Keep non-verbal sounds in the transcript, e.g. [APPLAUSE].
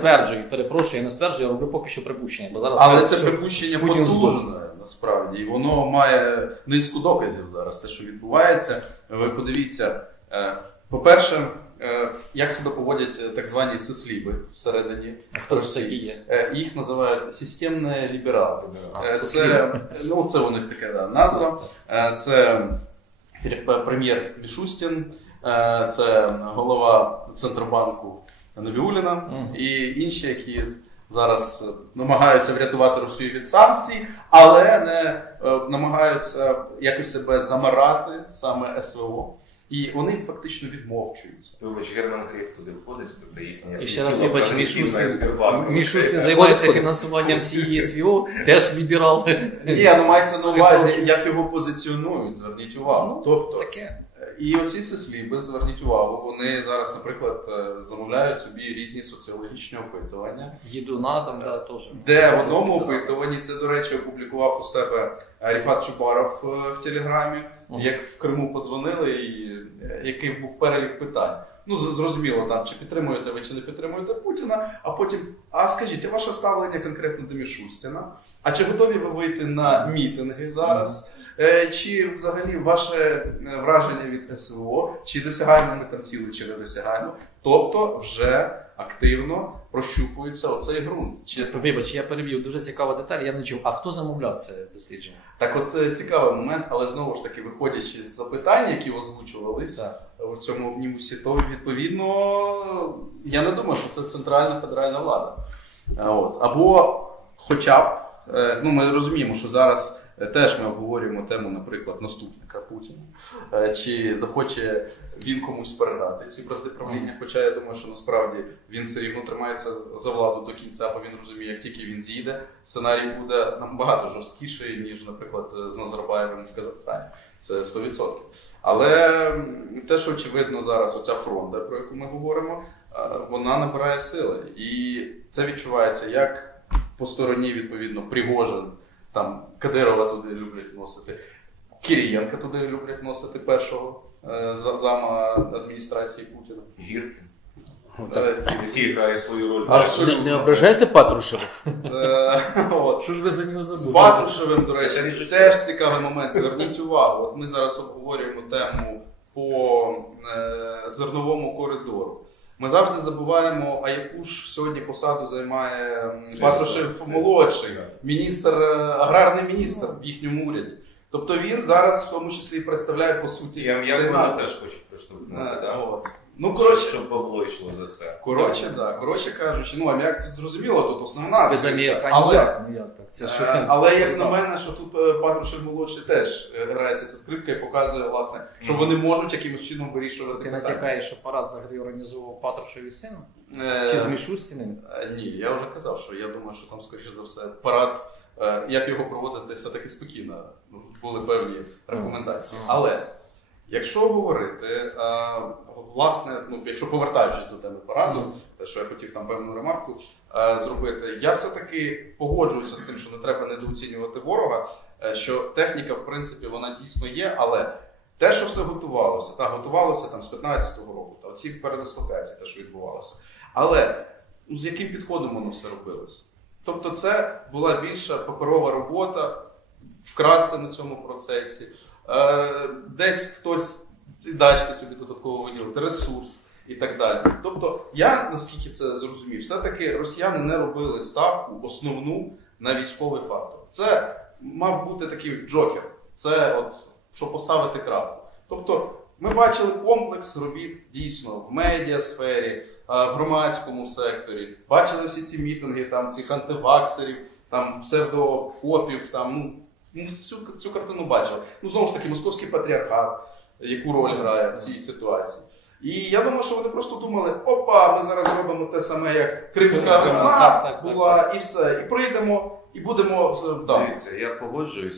Стверджую, перепрошую, я не стверджую, я роблю поки що припущення. Бо зараз Але це припущення потужне насправді, і воно має низку доказів зараз. Те, що відбувається. Ви подивіться, е, по-перше, е, як себе поводять е, так звані сисліби всередині. А Хто це такі є? Їх називають системні ліберали. А. Це, ну, це у них така да, назва. Це прем'єр Мішустін, це голова Центробанку Набіуліна Мгм. і інші, які зараз е, намагаються врятувати Росію від санкцій, але не е, намагаються якось себе замарати саме СВО. І вони фактично відмовчуються. Вибач, Герман Гриф туди входить, тобто їхня І ще раз вибач, Мішустін займається фінансуванням всієї СВО, теж ліберал. Ні, ну мається на увазі, як його позиціонують, зверніть увагу. Ну, Тобто, Таке. І оці сисліби, зверніть увагу, вони зараз, наприклад, е, замовляють собі різні соціологічні опитування. Їду на там, да, теж. Де в одному опитуванні це, до речі, опублікував у себе Ріфат Чубаров е, в Телеграмі. Як в Криму подзвонили, і е, який був перелік питань. Ну, зрозуміло, там чи підтримуєте ви, чи не підтримуєте Путіна, а потім, а скажіть, а ваше ставлення конкретно до Мішустіна? А чи готові ви вийти на мітинги зараз? Е, Чи взагалі ваше е, враження від СВО, чи досягаємо ми там цілі, чи не досягаємо? Тобто вже активно прощупується оцей ґрунт. Чи Вибач, я переб'ю. Дуже цікава деталь. Я не чув. А хто замовляв це дослідження? Так, от це цікавий момент, але знову ж таки, виходячи з запитань, які озвучувались Так. в цьому обнімусі, то відповідно я не думаю, що це центральна федеральна влада. От. Або хоча б, е, ну ми розуміємо, що зараз теж ми обговорюємо тему, наприклад, наступника Путіна. Е, Чи захоче він комусь передати ці бразди правління? Хоча я думаю, що насправді він все рівно тримається за владу до кінця, бо він розуміє, як тільки він з'їде, сценарій буде набагато жорсткіший, ніж, наприклад, з Назарбаєвим в Казахстані. Це 100%. Але те, що очевидно зараз, оця фронта, про яку ми говоримо, е, вона набирає сили. І це відчувається як по стороні, відповідно, Пригожин, там Кадирова туди люблять вносити, Кирієнка туди люблять вносити першого е, за- зама адміністрації Путіна. Гіркін, Е, який грає свою роль. Абсолютно. Не, не ображайте Патрушева. е, [LAUGHS] от. Що ж ви за нього З забули? Патрушевим, до Це речі, режисер. теж цікавий момент. Зверніть увагу. От ми зараз обговорюємо тему по е, зерновому коридору. Ми завжди забуваємо, а яку ж сьогодні посаду займає Патрушев молодший, міністр, е, аграрний міністр в їхньому уряді. Тобто він зараз в тому числі представляє по суті Я, я цей напрям. теж хочу приштовхнути. Да? от. Ну, коротше, Щоб бабло йшло за це. коротше, да, коротше кажучи, ну аміак тут зрозуміло, тут основна Без скрипка. Але- ніяк. Ну так? Це що? Е, Але як на мене, що тут е, Патрушев молодший теж е, грається ця скрипка і показує, власне, що вони можуть якимось чином вирішувати. Ти натякаєш, що парад взагалі організовував Патрушев і син? Е, Чи з Мішустіним? е, Ні, я вже казав, що я думаю, що там, скоріше за все, парад, е, як його проводити, все-таки спокійно. Були певні рекомендації. Але якщо говорити, е, власне, ну, якщо повертаючись до теми параду, те, що я хотів там певну ремарку е, зробити. Я все-таки погоджуюся з тим, що не треба недооцінювати ворога, е, що техніка, в принципі, вона дійсно є, але те, що все готувалося, та готувалося там з 15-го року, та оці передислокації, те, що відбувалося. Але ну, з яким підходом воно все робилося? Тобто, це була більша паперова робота, вкрасти на цьому процесі. Е, десь хтось дачки собі додатково виділити, ресурс і так далі. Тобто, я наскільки це зрозумів, все-таки росіяни не робили ставку основну на військовий фактор. Це мав бути такий джокер. Це от щоб поставити крапку. Тобто, ми бачили комплекс робіт дійсно в медіасфері, а, в громадському секторі. Бачили всі ці мітинги, там цих антиваксерів, там псевдофопів, там ну, ну всю цю картину бачили. Ну знову ж таки, московський патріархат, яку роль грає в цій ситуації. І я думаю, що вони просто думали: опа, ми зараз робимо те саме, як Кримська весна була, і все. І прийдемо, і будемо. Да. Дивіться, я погоджуюсь.